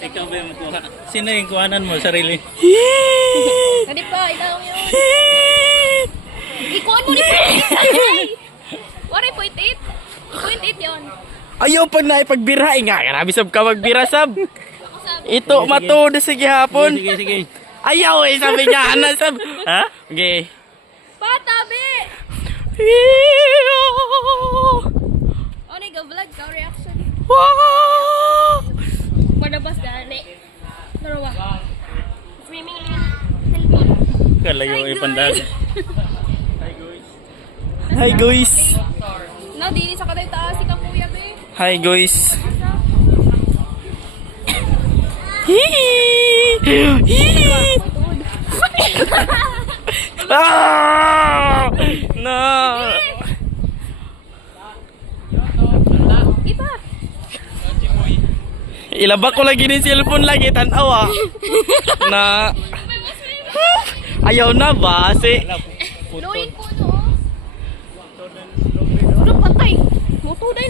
Ikaw ba yung makuha? Sino yung kuhanan mo? Sarili? Kadi pa, itaw yun. Ikuan mo ni 0.8. Waray 0.8. 0.8 yun. Ayaw pa na ipagbira. Nga, grabe sab ka magbira sab. Ako sabi. Ito, matuod sige hapon. Sige, sige. Ayaw eh, sabi niya. Ano sab? Ha? Okay. Patabi! Oh, nag-vlog ka, reaction. Wow! Madabas dali. Darawa. Swimming lang. Cellphone. Kalayo ay pandag. Hi guys. No, di sa katay taas si Kuya be. Hi guys. Ah! No. Iba. Ilabak ko lagi ni cellphone lagi tanaw ah. Na ayaw na ba si Loin po no. Ano patay? Mutuday na.